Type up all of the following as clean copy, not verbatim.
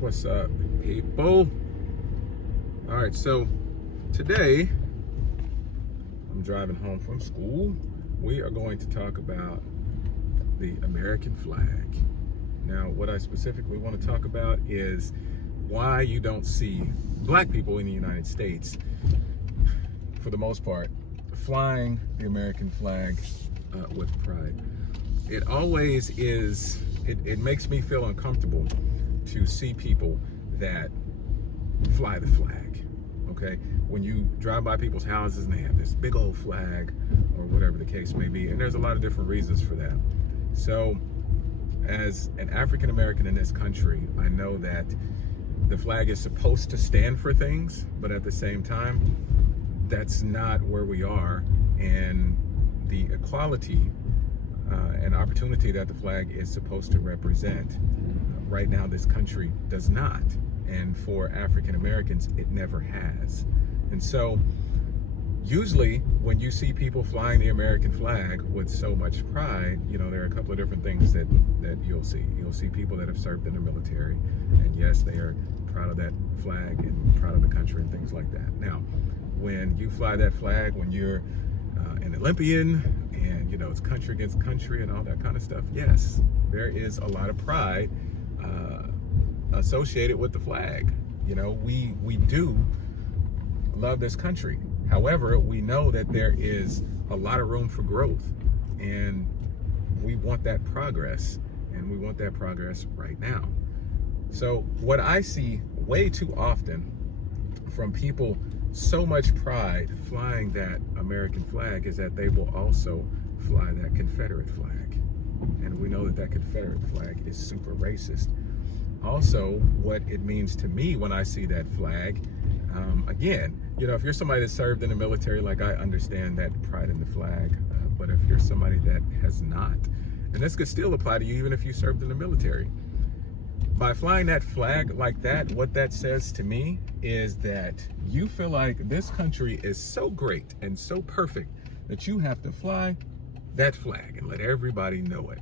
What's up, people? All right, so today I'm driving home from school. We are going to talk about the American flag. Now, what I specifically want to talk about is why you don't see black people in the United States, for the most part, flying the American flag with pride. It always is, it makes me feel uncomfortable to see people that fly the flag, okay? When you drive by people's houses and they have this big old flag or whatever the case may be, and there's a lot of different reasons for that. So as an African American in this country, I know that the flag is supposed to stand for things, but at the same time, that's not where we are, and the equality and opportunity that the flag is supposed to represent. Right now, this country does not. And for African Americans, it never has. And so usually when you see people flying the American flag with so much pride, you know, there are a couple of different things that you'll see. You'll see people that have served in the military, and yes, they are proud of that flag and proud of the country and things like that. Now, when you fly that flag, when you're an Olympian and, you know, it's country against country and all that kind of stuff, yes, there is a lot of pride associated with the flag. You know, we do love this country. However, we know that there is a lot of room for growth, and we want that progress, and we want that progress right now. So what I see way too often from people so much pride flying that American flag is that they will also fly that Confederate flag. And we know that that Confederate flag is super racist. Also, what it means to me when I see that flag, again, you know, if you're somebody that served in the military, like, I understand that pride in the flag, but if you're somebody that has not, and this could still apply to you even if you served in the military, by flying that flag like that, what that says to me is that you feel like this country is so great and so perfect that you have to fly that flag and let everybody know it.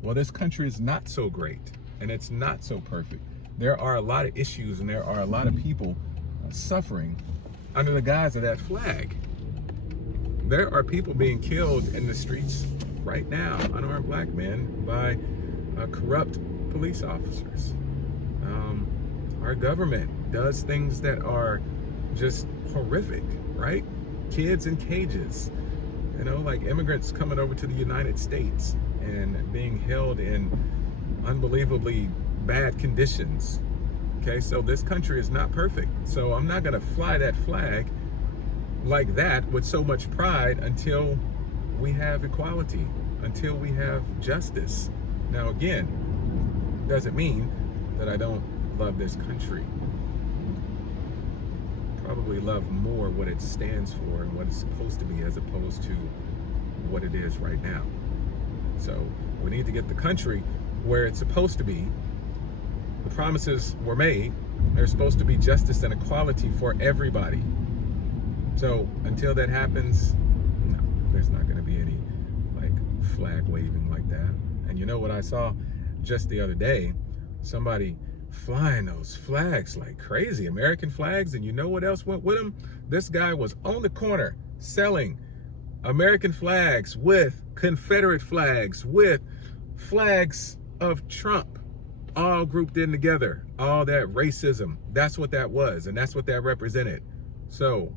Well, this country is not so great, and it's not so perfect. There are a lot of issues, and there are a lot of people suffering under the guise of that flag. There are people being killed in the streets right now, unarmed black men, by corrupt police officers. Our government does things that are just horrific, right? Kids in cages, you know, like immigrants coming over to the United States and being held in unbelievably bad conditions. Okay, so this country is not perfect. So I'm not gonna fly that flag like that with so much pride until we have equality, until we have justice. Now, again, doesn't mean that I don't love this country. Probably love more what it stands for and what it's supposed to be as opposed to what it is right now. So we need to get the country where it's supposed to be. The promises were made. There's supposed to be justice and equality for everybody. So until that happens, no, there's not going to be any like flag waving like that. And you know what I saw just the other day? Somebody flying those flags like crazy, American flags, and you know what else went with them? This guy was on the corner selling American flags with Confederate flags, with flags of Trump, all grouped in together. All that racism, that's what that was, and that's what that represented. So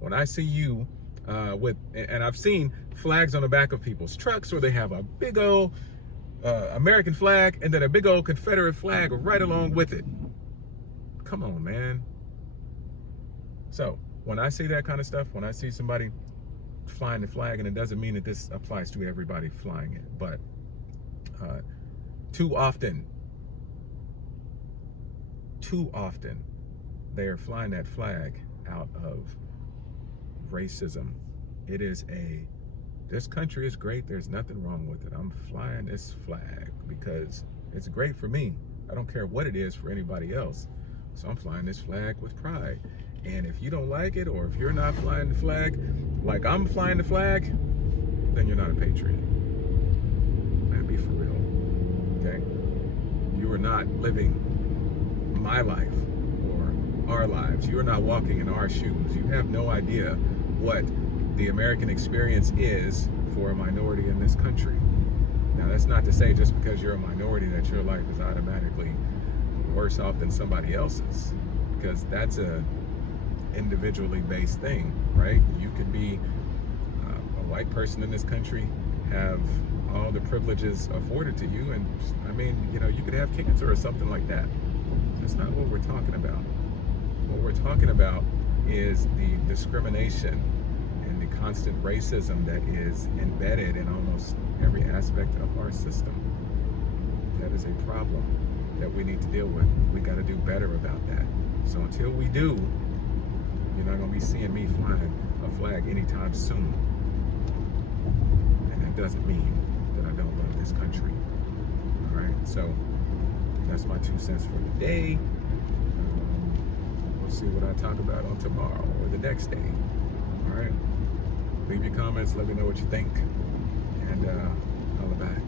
when I see you and I've seen flags on the back of people's trucks where they have a big old American flag and then a big old Confederate flag right along with it. Come on, man. So when I see that kind of stuff, when I see somebody flying the flag, and it doesn't mean that this applies to everybody flying it, but too often they are flying that flag out of racism. It is this country is great, there's nothing wrong with it. I'm flying this flag because it's great for me. I don't care what it is for anybody else. So I'm flying this flag with pride. And if you don't like it, or if you're not flying the flag like I'm flying the flag, then you're not a patriot. Man, be for real, okay? You are not living my life or our lives. You are not walking in our shoes. You have no idea what the American experience is for a minority in this country. Now, that's not to say just because you're a minority that your life is automatically worse off than somebody else's, because that's a individually based thing, right? You could be a white person in this country, have all the privileges afforded to you, and I mean, you know, you could have cancer or something like that. That's not what we're talking about. What we're talking about is the discrimination and the constant racism that is embedded in almost every aspect of our system. That is a problem that we need to deal with. We got to do better about that. So until we do, you're not going to be seeing me flying a flag anytime soon. And that doesn't mean that I don't love this country. All right, so that's my 2 cents for today. We'll see what I talk about on tomorrow or the next day. All right, leave your comments, let me know what you think, and holla back.